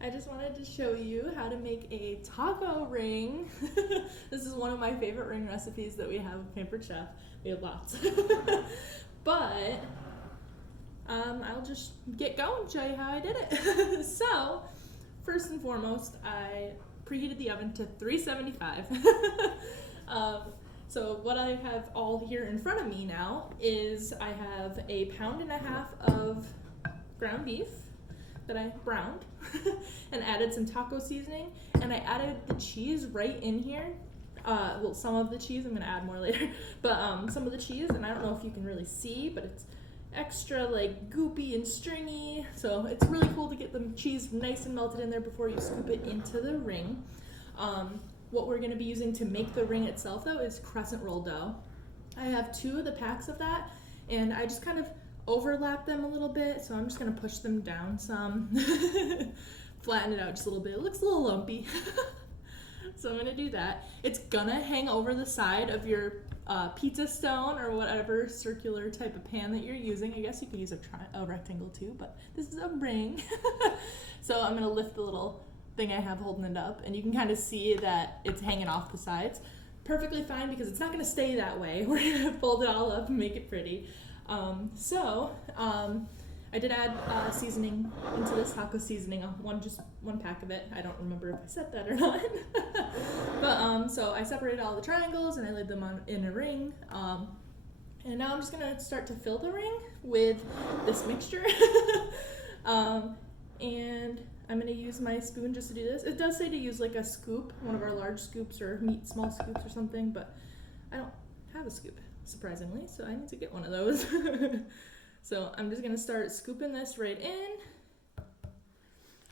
I just wanted to show you how to make a taco ring. This is one of my favorite ring recipes that we have at Pampered Chef. We have lots. But I'll just get going and show you how I did it. So, first and foremost, I preheated the oven to 375. So what I have all here in front of me now is I have a 1.5 pounds of ground beef that I browned and added some taco seasoning, and I added the cheese right in here. Well, some of the cheese, I'm gonna add more later, but some of the cheese, and I don't know if you can really see, but it's extra like goopy and stringy, so it's really cool to get the cheese nice and melted in there before you scoop it into the ring. What we're going to be using to make the ring itself, though, is crescent roll dough. I have 2 of the packs of that, and I just kind of overlap them a little bit, so I'm just going to push them down some, flatten it out just a little bit. It looks a little lumpy, so I'm going to do that. It's going to hang over the side of your pizza stone or whatever circular type of pan that you're using. I guess you could use a rectangle too, but this is a ring. So I'm going to lift the little thing I have holding it up, and you can kind of see that it's hanging off the sides. Perfectly fine, because it's not going to stay that way. We're going to fold it all up and make it pretty. I did add seasoning into this, taco seasoning, just one pack of it. I don't remember if I said that or not. But so I separated all the triangles and I laid them in a ring. And now I'm just going to start to fill the ring with this mixture. And I'm going to use my spoon just to do this. It does say to use like a scoop, one of our large scoops or small scoops or something, but I don't have a scoop, surprisingly, so I need to get one of those. So I'm just going to start scooping this right in.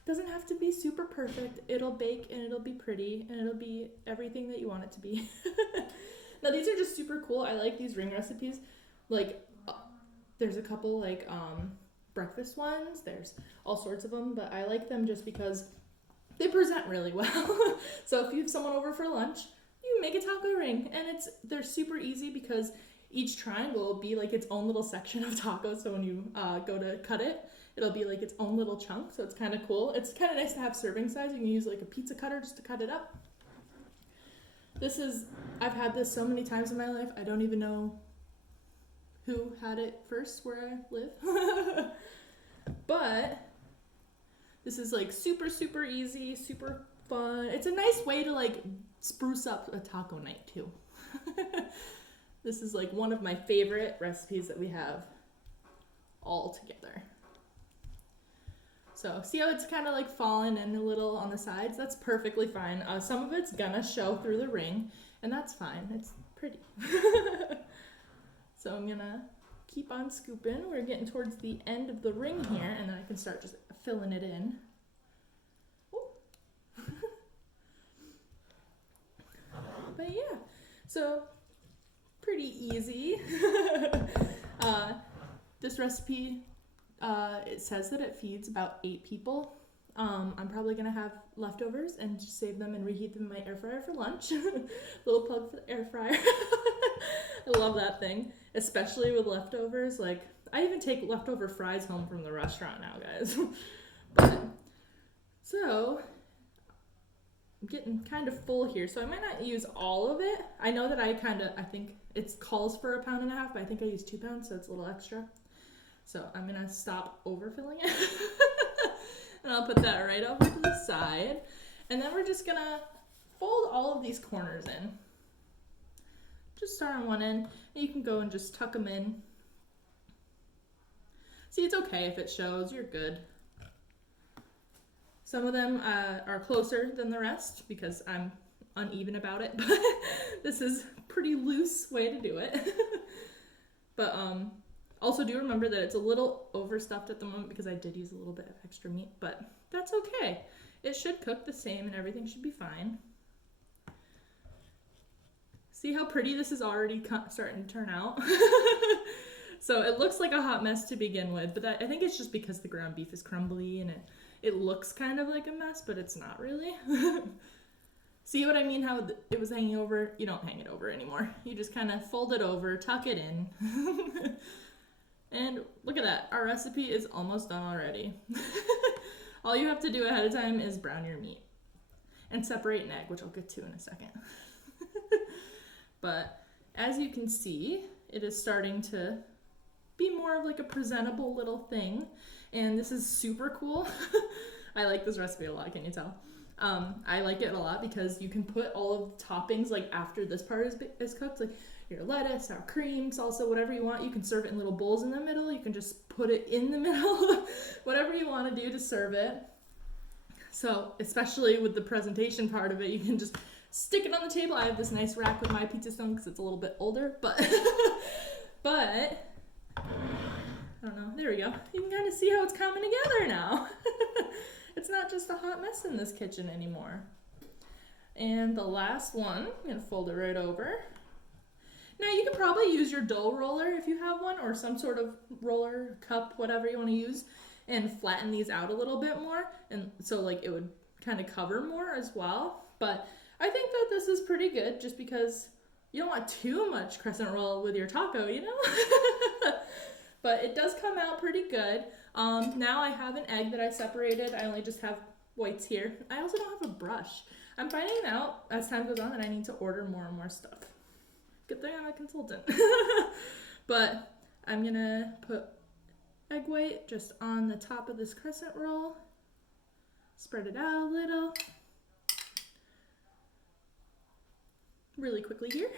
Doesn't have to be super perfect. It'll bake and it'll be pretty and it'll be everything that you want it to be. Now these are just super cool. I like these ring recipes. Like there's a couple like breakfast ones, there's all sorts of them, but I like them just because they present really well. So if you have someone over for lunch, you make a taco ring, and they're super easy because each triangle will be like its own little section of tacos, so when you go to cut it, it'll be like its own little chunk, so it's kind of cool. It's kind of nice to have serving size. You can use like a pizza cutter just to cut it up. I've had this so many times in my life, I don't even know who had it first where I live. But this is like super, super easy, super fun. It's a nice way to like spruce up a taco night too. This is like one of my favorite recipes that we have all together. So see how it's kind of like fallen in a little on the sides? That's perfectly fine. Some of it's gonna show through the ring, and that's fine. It's pretty. So I'm gonna keep on scooping. We're getting towards the end of the ring here, and then I can start just filling it in. But yeah, so pretty easy. This recipe, it says that it feeds about 8 people. I'm probably gonna have leftovers and just save them and reheat them in my air fryer for lunch. Little plug for the air fryer. I love that thing, especially with leftovers. Like, I even take leftover fries home from the restaurant now, guys. But, so, I'm getting kind of full here, so I might not use all of it. I know that I think it calls for 1.5 pounds, but I think I use 2 pounds, so it's a little extra. So I'm gonna stop overfilling it. And I'll put that right over to the side. And then we're just gonna fold all of these corners in. Just start on one end, and you can go and just tuck them in. See, it's okay if it shows, you're good. Some of them are closer than the rest because I'm uneven about it, but this is a pretty loose way to do it. But also do remember that it's a little overstuffed at the moment because I did use a little bit of extra meat, but that's okay. It should cook the same and everything should be fine. See how pretty this is already starting to turn out? So it looks like a hot mess to begin with, but I think it's just because the ground beef is crumbly and it looks kind of like a mess, but it's not really. See what I mean? How it was hanging over? You don't hang it over anymore. You just kind of fold it over, tuck it in. And look at that. Our recipe is almost done already. All you have to do ahead of time is brown your meat and separate an egg, which I'll get to in a second. But as you can see, it is starting to be more of like a presentable little thing. And this is super cool. I like this recipe a lot, can you tell? I like it a lot because you can put all of the toppings like after this part is cooked, like your lettuce, sour cream, salsa, whatever you want. You can serve it in little bowls in the middle. You can just put it in the middle, whatever you want to do to serve it. So especially with the presentation part of it, you can just stick it on the table. I have this nice rack with my pizza stone because it's a little bit older, but I don't know. There we go. You can kind of see how it's coming together now. It's not just a hot mess in this kitchen anymore. And the last one, I'm gonna fold it right over. Now you can probably use your dough roller if you have one, or some sort of roller, cup, whatever you want to use, and flatten these out a little bit more, and so like it would kind of cover more as well. But I think that this is pretty good just because you don't want too much crescent roll with your taco, you know? But it does come out pretty good. Now I have an egg that I separated. I only just have whites here. I also don't have a brush. I'm finding out as time goes on that I need to order more and more stuff. Good thing I'm a consultant. But I'm gonna put egg white just on the top of this crescent roll. Spread it out a little. Really quickly here.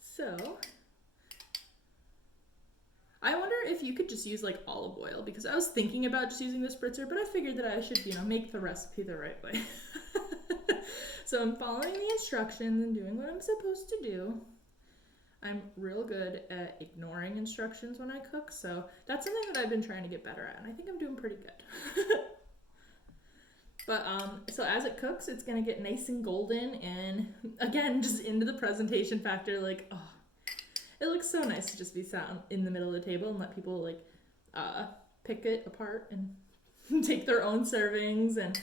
So, I wonder if you could just use like olive oil, because I was thinking about just using the spritzer, but I figured that I should, make the recipe the right way. So I'm following the instructions and doing what I'm supposed to do. I'm real good at ignoring instructions when I cook, so that's something that I've been trying to get better at, and I think I'm doing pretty good. But so as it cooks, it's gonna get nice and golden, and again, just into the presentation factor, like, oh, it looks so nice to just be sat in the middle of the table and let people like pick it apart and take their own servings. And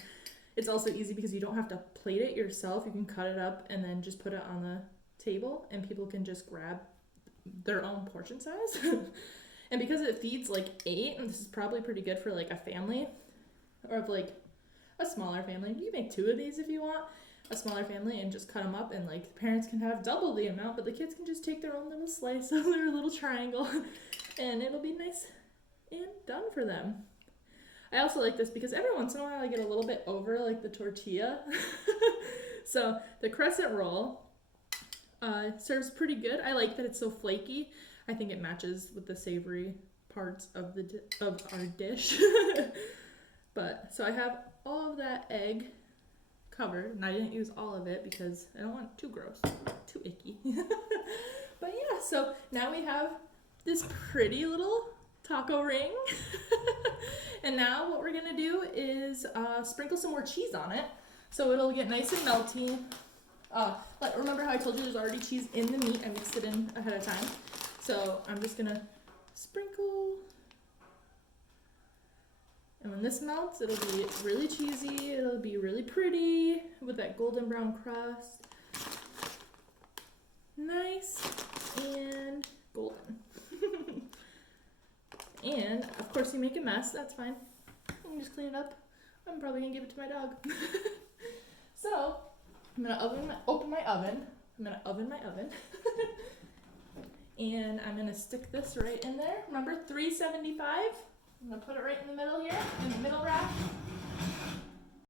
it's also easy because you don't have to plate it yourself. You can cut it up and then just put it on the table, and people can just grab their own portion size. And because it feeds like 8, and this is probably pretty good for like a family, or of like a smaller family. You can make 2 of these if you want, a smaller family, and just cut them up, and like the parents can have double the amount, but the kids can just take their own little slice of their little triangle, and it'll be nice and done for them. I also like this because every once in a while I get a little bit over like the tortilla. So the crescent roll serves pretty good. I like that it's so flaky. I think it matches with the savory parts of our dish. But so I have all of that egg covered, and I didn't use all of it because I don't want it too gross, too icky. But yeah, so now we have this pretty little taco ring. And now what we're gonna do is sprinkle some more cheese on it so it'll get nice and melty. Remember how I told you there's already cheese in the meat? I mixed it in ahead of time. So I'm just gonna sprinkle. And when this melts, it'll be really cheesy. It'll be really pretty with that golden brown crust. Nice and golden. And of course you make a mess, that's fine. You can just clean it up. I'm probably gonna give it to my dog. So I'm gonna open my oven. I'm gonna oven my oven. And I'm gonna stick this right in there. Remember 375? I'm gonna put it right in the middle here.